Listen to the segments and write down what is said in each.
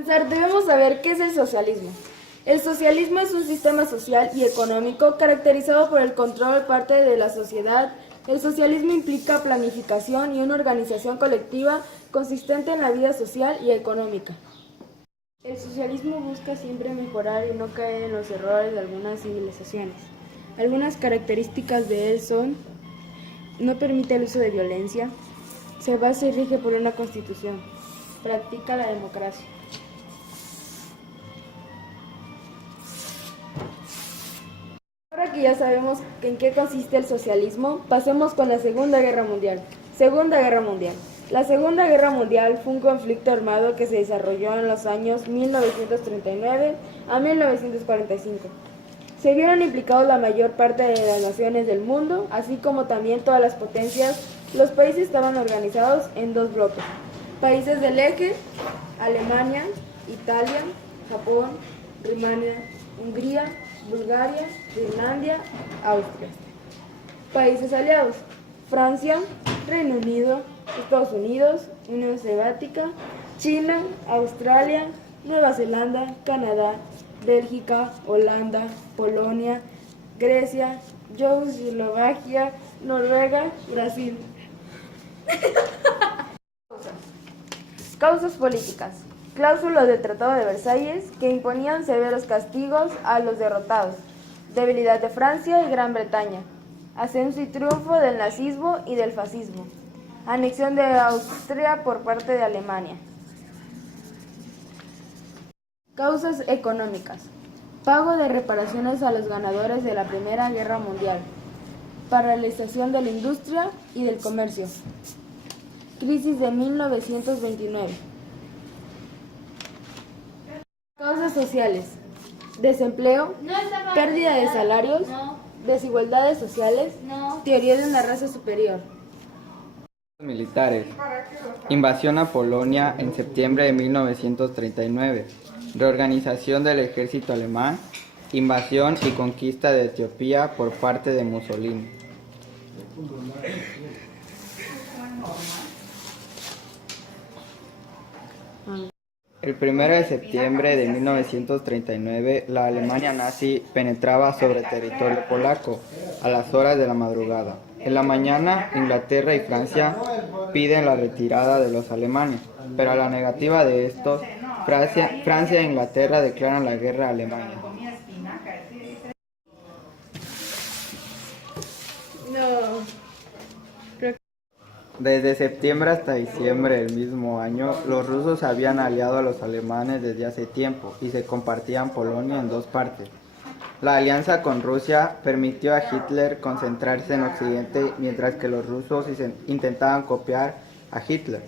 Comenzar, debemos saber qué es el socialismo. El socialismo es un sistema social y económico caracterizado por el control por parte de la sociedad. El socialismo implica planificación y una organización colectiva consistente en la vida social y económica. El socialismo busca siempre mejorar y no caer en los errores de algunas civilizaciones. Algunas características de él son: no permite el uso de violencia, se basa y rige por una constitución, practica la democracia. Ahora que ya sabemos en qué consiste el socialismo, pasemos con la Segunda Guerra Mundial. Segunda Guerra Mundial. La Segunda Guerra Mundial fue un conflicto armado que se desarrolló en los años 1939 a 1945. Se vieron implicados la mayor parte de las naciones del mundo, así como también todas las potencias. Los países estaban organizados en dos bloques: países del eje, Alemania, Italia, Japón, Rumania, Hungría, Bulgaria, Finlandia, Austria. Países aliados: Francia, Reino Unido, Estados Unidos, Unión Soviética, China, Australia, Nueva Zelanda, Canadá, Bélgica, Holanda, Polonia, Grecia, Yugoslavia, Noruega, Brasil. Causas políticas. Cláusulas del Tratado de Versalles que imponían severos castigos a los derrotados. Debilidad de Francia y Gran Bretaña. Ascenso y triunfo del nazismo y del fascismo. Anexión de Austria por parte de Alemania. Causas económicas. Pago de reparaciones a los ganadores de la Primera Guerra Mundial. Paralización de la industria y del comercio. Crisis de 1929. Causas sociales: desempleo, pérdida de salarios, desigualdades sociales, teoría de una raza superior. Militares. Invasión a Polonia en septiembre de 1939. Reorganización del ejército alemán. Invasión y conquista de Etiopía por parte de Mussolini. El 1 de septiembre de 1939, la Alemania nazi penetraba sobre territorio polaco a las horas de la madrugada. En la mañana, Inglaterra y Francia piden la retirada de los alemanes, pero a la negativa de estos, Francia e Inglaterra declaran la guerra a Alemania. Desde septiembre hasta diciembre del mismo año, los rusos se habían aliado a los alemanes desde hace tiempo y se compartían Polonia en dos partes. La alianza con Rusia permitió a Hitler concentrarse en Occidente, mientras que los rusos intentaban copiar a Hitler,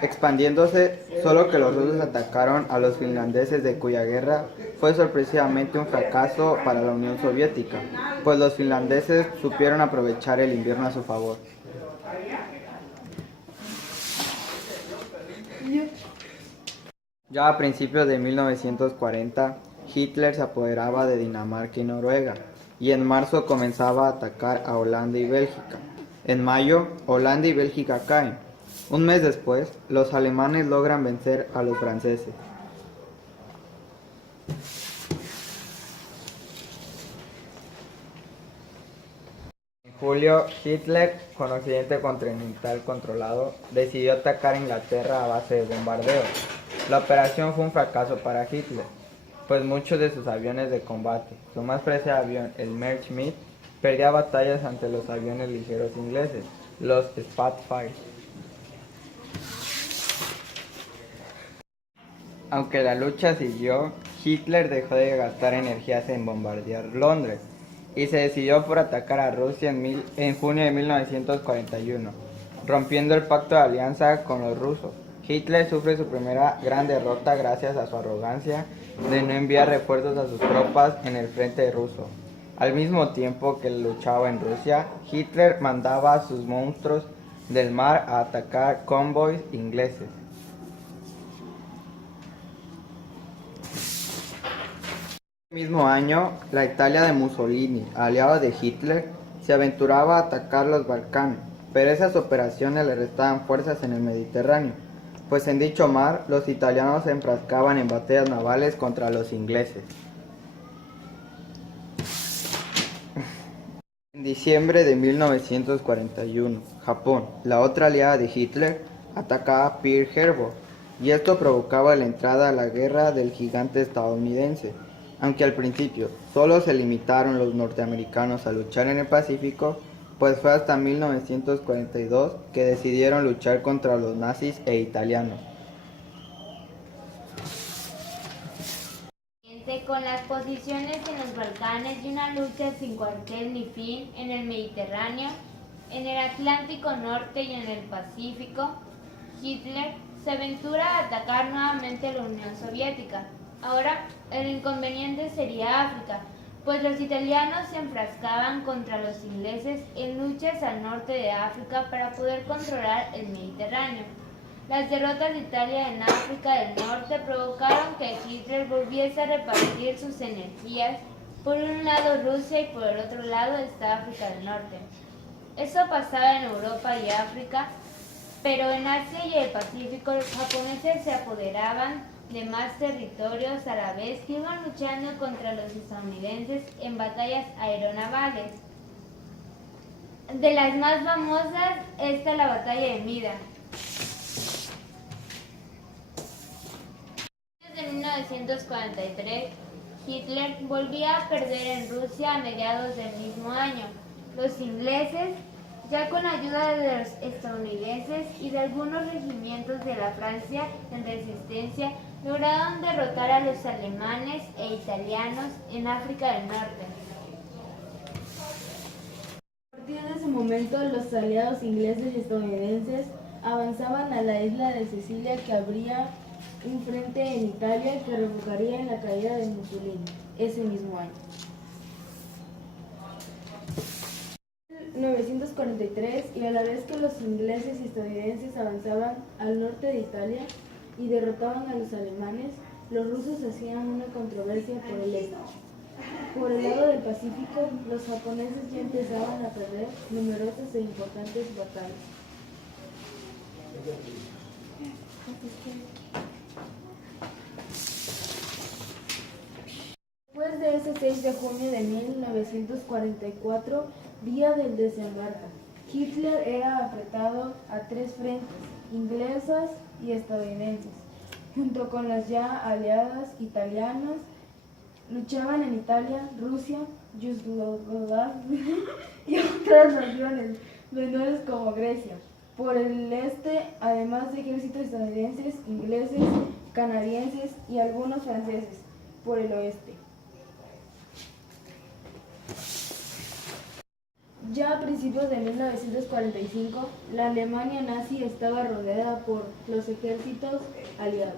expandiéndose, solo que los rusos atacaron a los finlandeses, de cuya guerra fue sorpresivamente un fracaso para la Unión Soviética, pues los finlandeses supieron aprovechar el invierno a su favor. Ya a principios de 1940, Hitler se apoderaba de Dinamarca y Noruega, y en marzo comenzaba a atacar a Holanda y Bélgica. En mayo, Holanda y Bélgica caen. Un mes después, los alemanes logran vencer a los franceses. En julio, Hitler, con Occidente continental controlado, decidió atacar a Inglaterra a base de bombardeos. La operación fue un fracaso para Hitler, pues muchos de sus aviones de combate, su más preciado avión, el Messerschmitt, perdía batallas ante los aviones ligeros ingleses, los Spitfire. Aunque la lucha siguió, Hitler dejó de gastar energías en bombardear Londres y se decidió por atacar a Rusia en junio de 1941, rompiendo el pacto de alianza con los rusos. Hitler sufre su primera gran derrota gracias a su arrogancia de no enviar refuerzos a sus tropas en el frente ruso. Al mismo tiempo que luchaba en Rusia, Hitler mandaba a sus monstruos del mar a atacar convoys ingleses. Ese mismo año, la Italia de Mussolini, aliada de Hitler, se aventuraba a atacar los Balcanes, pero esas operaciones le restaban fuerzas en el Mediterráneo, pues en dicho mar los italianos se enfrascaban en batallas navales contra los ingleses. En diciembre de 1941, Japón, la otra aliada de Hitler, atacaba Pearl Harbor, y esto provocaba la entrada a la guerra del gigante estadounidense. Aunque al principio solo se limitaron los norteamericanos a luchar en el Pacífico, pues fue hasta 1942 que decidieron luchar contra los nazis e italianos. Con las posiciones en los Balcanes y una lucha sin cuartel ni fin en el Mediterráneo, en el Atlántico Norte y en el Pacífico, Hitler se aventura a atacar nuevamente la Unión Soviética. Ahora el inconveniente sería África, pues los italianos se enfrascaban contra los ingleses en luchas al norte de África para poder controlar el Mediterráneo. Las derrotas de Italia en África del Norte provocaron que Hitler volviese a repartir sus energías, por un lado Rusia y por el otro lado está África del Norte. Eso pasaba en Europa y África, pero en Asia y el Pacífico los japoneses se apoderaban de más territorios a la vez que iban luchando contra los estadounidenses en batallas aeronavales. De las más famosas está la batalla de Midway. En 1943, Hitler volvía a perder en Rusia a mediados del mismo año. Los ingleses, ya con ayuda de los estadounidenses y de algunos regimientos de la Francia en resistencia, lograron derrotar a los alemanes e italianos en África del Norte. A partir de ese momento, los aliados ingleses y estadounidenses avanzaban a la isla de Sicilia, que abría un frente en Italia que revocaría en la caída de Mussolini ese mismo año. En 1943, y a la vez que los ingleses y estadounidenses avanzaban al norte de Italia y derrotaban a los alemanes, los rusos hacían una controversia por el este. Por el lado del Pacífico, los japoneses ya empezaban a perder numerosas e importantes batallas. Después de ese 6 de junio de 1944, día del desembarco, Hitler era apretado a tres frentes, inglesas y estadounidenses, junto con las ya aliadas italianas. Luchaban en Italia, Rusia, Yugoslavia y otras naciones menores como Grecia. Por el este, además de ejércitos estadounidenses, ingleses, canadienses y algunos franceses. Por el oeste. Ya a principios de 1945, la Alemania nazi estaba rodeada por los ejércitos aliados.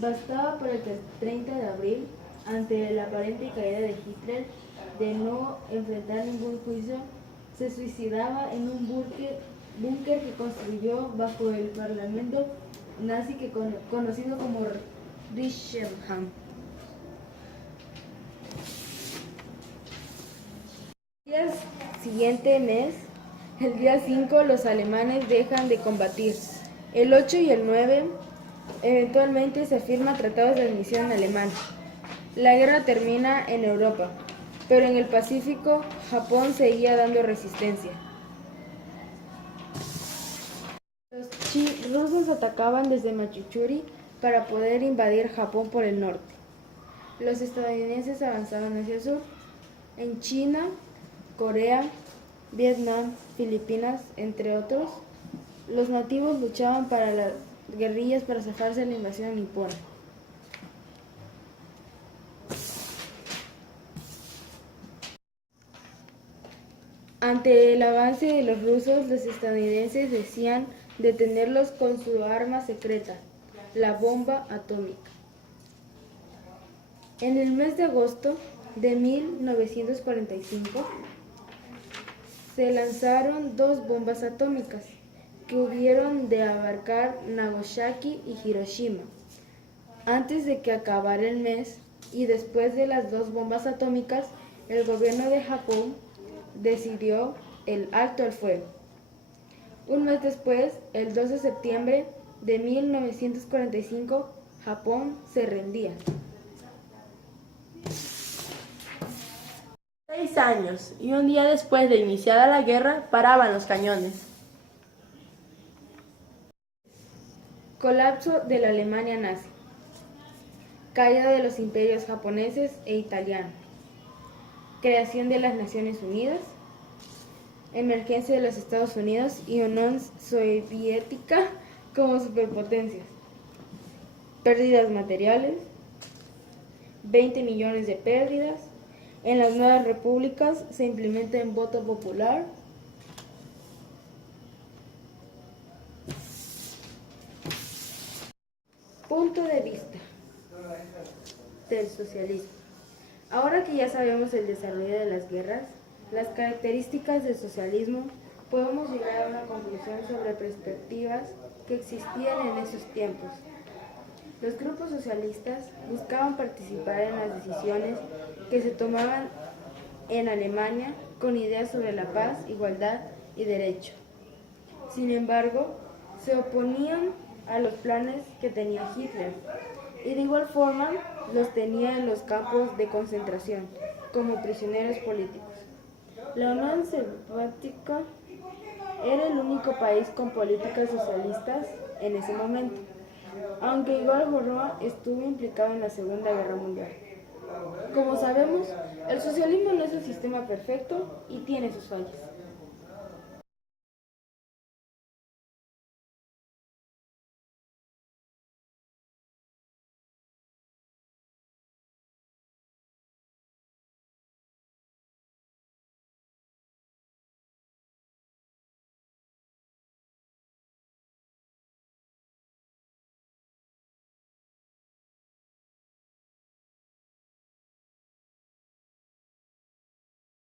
Bastaba por el 30 de abril, ante la aparente caída de Hitler, de no enfrentar ningún juicio, se suicidaba en un búnker que construyó bajo el parlamento nazi conocido como Reichsheim. El siguiente mes, el día 5, los alemanes dejan de combatir. El 8 y el 9, eventualmente se firman tratados de admisión alemán. La guerra termina en Europa, pero en el Pacífico, Japón seguía dando resistencia. Los rusos atacaban desde Manchuria para poder invadir Japón por el norte. Los estadounidenses avanzaban hacia el sur. En China, Corea, Vietnam, Filipinas, entre otros, los nativos luchaban para las guerrillas para zafarse de la invasión nipona. Ante el avance de los rusos, los estadounidenses decían detenerlos con su arma secreta, la bomba atómica. En el mes de agosto de 1945, se lanzaron dos bombas atómicas que hubieron de abarcar Nagasaki y Hiroshima. Antes de que acabara el mes y después de las dos bombas atómicas, el gobierno de Japón decidió el alto al fuego. Un mes después, el 2 de septiembre, de 1945, Japón se rendía. 6 años y un día después de iniciada la guerra paraban los cañones. Colapso de la Alemania nazi. Caída de los imperios japoneses e italiano. Creación de las Naciones Unidas. Emergencia de los Estados Unidos y Unión Soviética como superpotencias. Pérdidas materiales. 20 millones de pérdidas. En las nuevas repúblicas se implementa el voto popular. Punto de vista del socialismo. Ahora que ya sabemos el desarrollo de las guerras, las características del socialismo, podemos llegar a una conclusión sobre perspectivas que existían en esos tiempos. Los grupos socialistas buscaban participar en las decisiones que se tomaban en Alemania con ideas sobre la paz, igualdad y derecho. Sin embargo, se oponían a los planes que tenía Hitler y de igual forma los tenía en los campos de concentración como prisioneros políticos. La Unión Soviética era el único país con políticas socialistas en ese momento, aunque igual forma estuvo implicado en la Segunda Guerra Mundial. Como sabemos, el socialismo no es el sistema perfecto y tiene sus fallas.